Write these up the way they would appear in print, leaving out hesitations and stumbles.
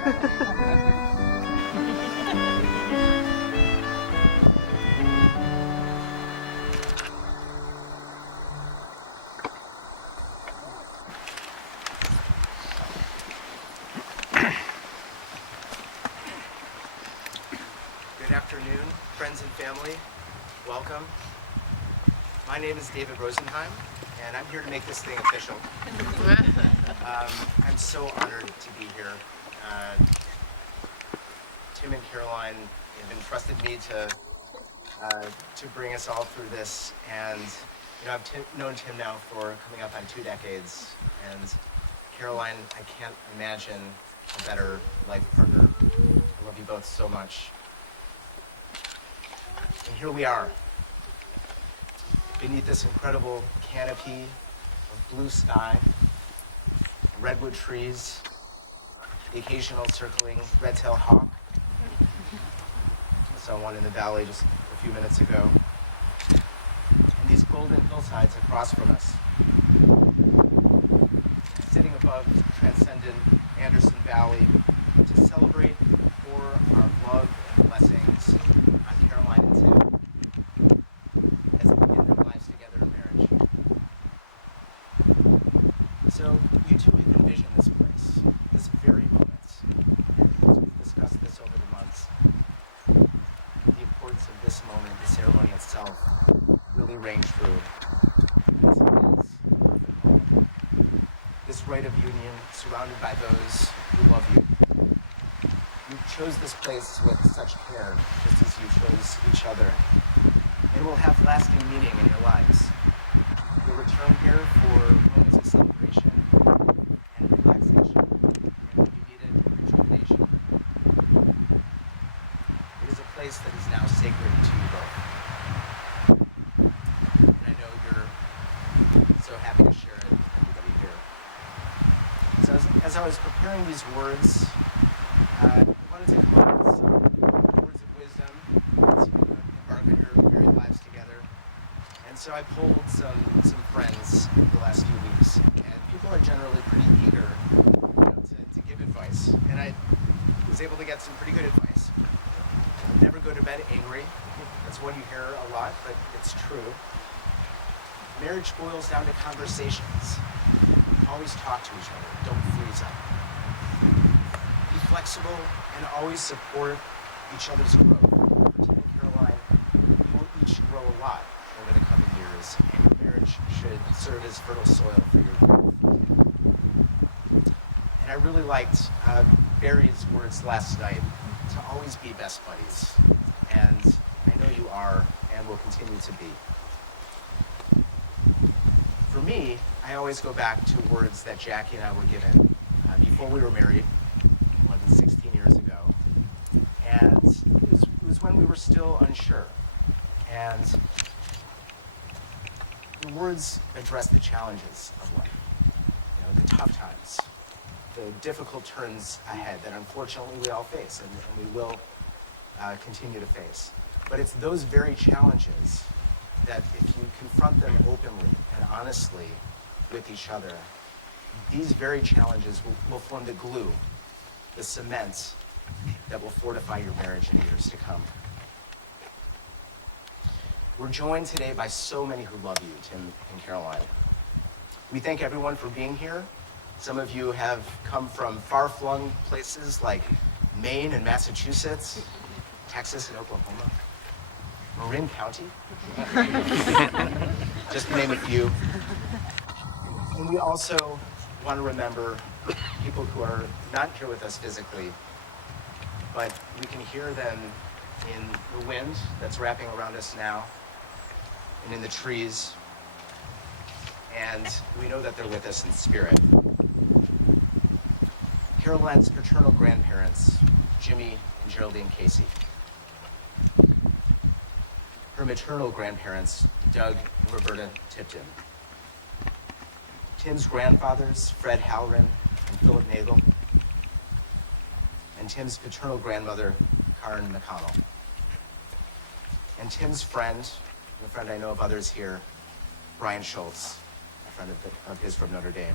Good afternoon, friends and family. Welcome. My name is David Rosenheim, and I'm here to make this thing official. I'm so honored to be here. Tim and Caroline have entrusted me to bring us all through this, and I've known Tim now for coming up on 2 decades, and Caroline, I can't imagine a better life partner. I love you both so much. And here we are, beneath this incredible canopy of blue sky, redwood trees, the occasional circling red-tailed hawk. I saw one in the valley just a few minutes ago. And these golden hillsides across from us, sitting above transcendent Anderson Valley to celebrate for our love and blessings on Caroline and Tim as they begin their lives together in marriage. So you two envision this place, this very moment, and as we've discussed this over the months, the importance of this moment, the ceremony itself, really rang true. This rite of union, surrounded by those who love you. You chose this place with such care, just as you chose each other. It will have lasting meaning in your lives. You'll return here for moments of celebration and relaxation, and when you needed rejuvenation. It is a place that is now sacred to you both. And I know you're so happy to share it with everybody here. So as I was preparing these words, I wanted to come up with some words of wisdom to embark on your married lives together. And so I polled some friends the last few weeks, and people are generally pretty eager to give advice. And I was able to get some pretty good advice. Never go to bed angry. That's one you hear a lot, but it's true. Marriage boils down to conversations. Always talk to each other. Don't freeze up. Be flexible and always support each other's growth. Tim and Caroline, you will each grow a lot over the coming years, and your marriage should serve as fertile soil for your growth. And I really liked Barry's words last night to always be best buddies. And I know you are and will continue to be. For me, I always go back to words that Jackie and I were given before we were married, more than 16 years ago. And it was when we were still unsure. And the words address the challenges of life, the tough times, the difficult turns ahead that unfortunately we all face and we will continue to face. But it's those very challenges that if you confront them openly and honestly with each other, these very challenges will form the glue, the cement that will fortify your marriage in years to come. We're joined today by so many who love you, Tim and Caroline. We thank everyone for being here. Some of you have come from far-flung places like Maine and Massachusetts, Texas and Oklahoma, Marin County, just to name a few. And we also want to remember people who are not here with us physically, but we can hear them in the wind that's wrapping around us now, and in the trees, and we know that they're with us in spirit. Caroline's paternal grandparents, Jimmy and Geraldine Casey. Her maternal grandparents, Doug and Roberta Tipton. Tim's grandfathers, Fred Halloran and Philip Nagel. And Tim's paternal grandmother, Karen McConnell. And Tim's friend, and a friend I know of others here, Brian Schultz, a friend of his from Notre Dame.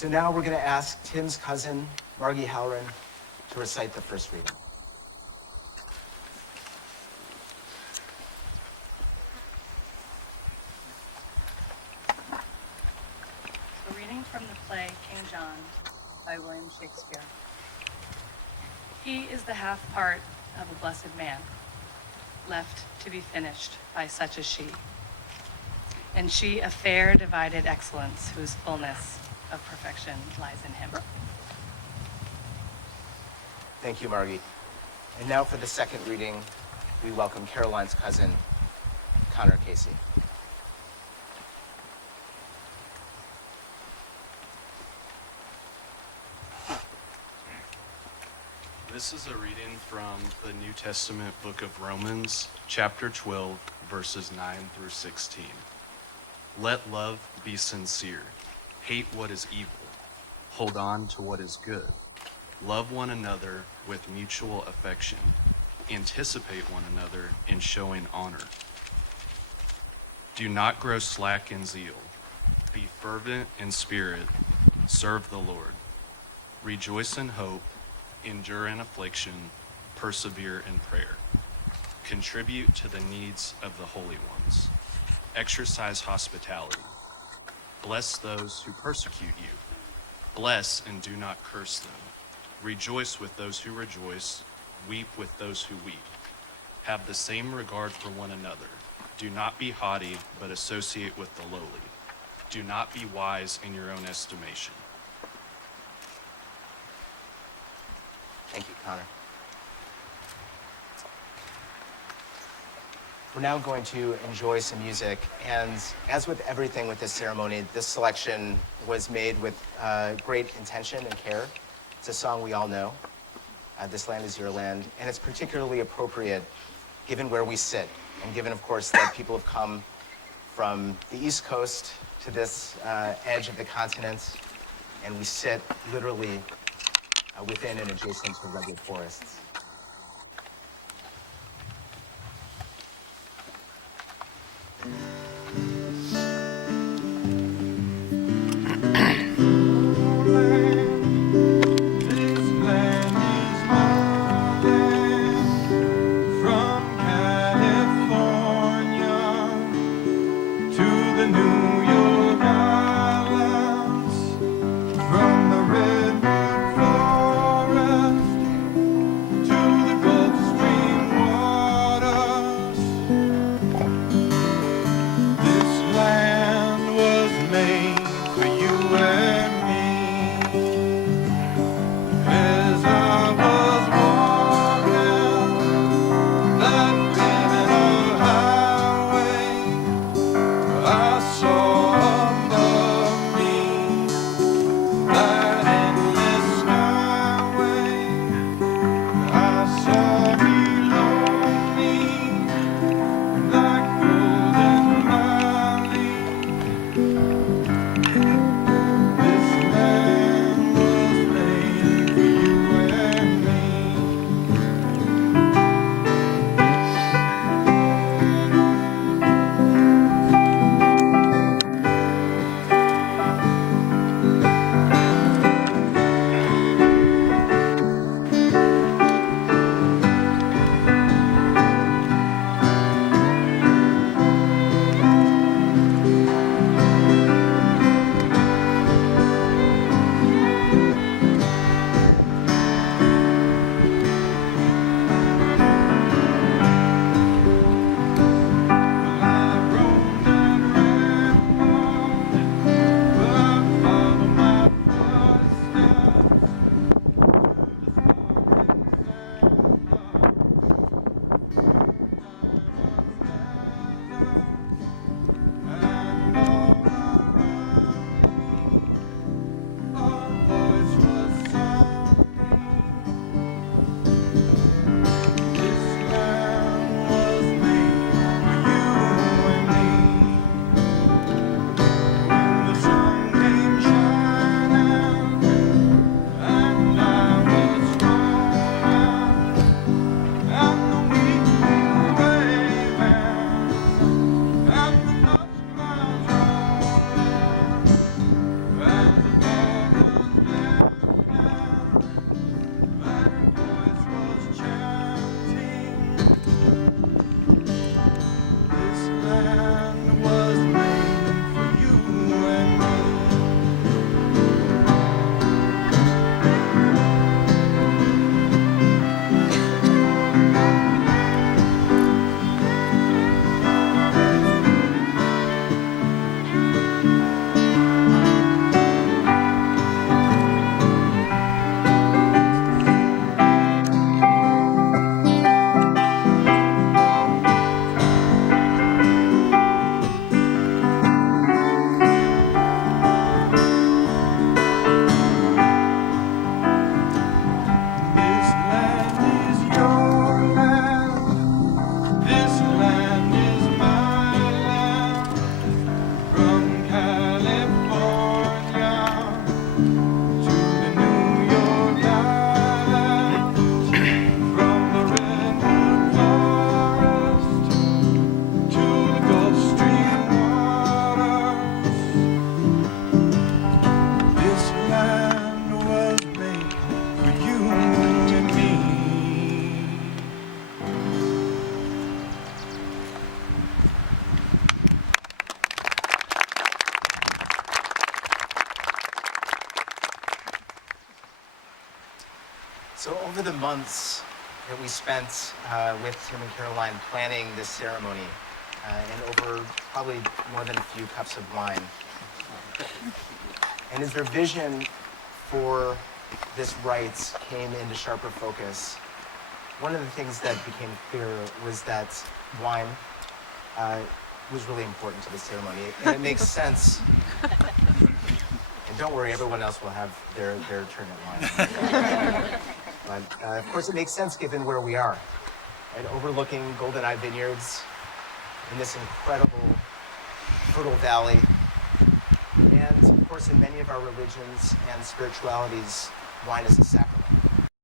So now we're going to ask Tim's cousin, Margie Halloran, to recite the first reading. A reading from the play King John by William Shakespeare. He is the half part of a blessed man, left to be finished by such as she. And she a fair divided excellence, whose fullness of perfection lies in him. Thank you, Margie. And now for the second reading, we welcome Caroline's cousin, Connor Casey. This is a reading from the New Testament book of Romans, chapter 12, verses 9 through 16. Let love be sincere. Hate what is evil. Hold on to what is good. Love one another with mutual affection. Anticipate one another in showing honor. Do not grow slack in zeal. Be fervent in spirit. Serve the Lord. Rejoice in hope. Endure in affliction. Persevere in prayer. Contribute to the needs of the holy ones. Exercise hospitality. Bless those who persecute you. Bless and do not curse them. Rejoice with those who rejoice. Weep with those who weep. Have the same regard for one another. Do not be haughty, but associate with the lowly. Do not be wise in your own estimation. Thank you, Connor. We're now going to enjoy some music, and as with everything with this ceremony, this selection was made with great intention and care. It's a song we all know, This Land Is Your Land, and it's particularly appropriate given where we sit, and given, of course, that people have come from the East Coast to this edge of the continent, and we sit literally within and adjacent to rugged forests. I saw over the months that we spent with Tim and Caroline planning this ceremony, and over probably more than a few cups of wine, and as their vision for this rite came into sharper focus, one of the things that became clear was that wine was really important to the ceremony. And it makes sense. And don't worry, everyone else will have their turn at wine. But of course it makes sense given where we are, and overlooking Golden-Eye Vineyards in this incredible fertile valley. And of course in many of our religions and spiritualities, wine is a sacrament.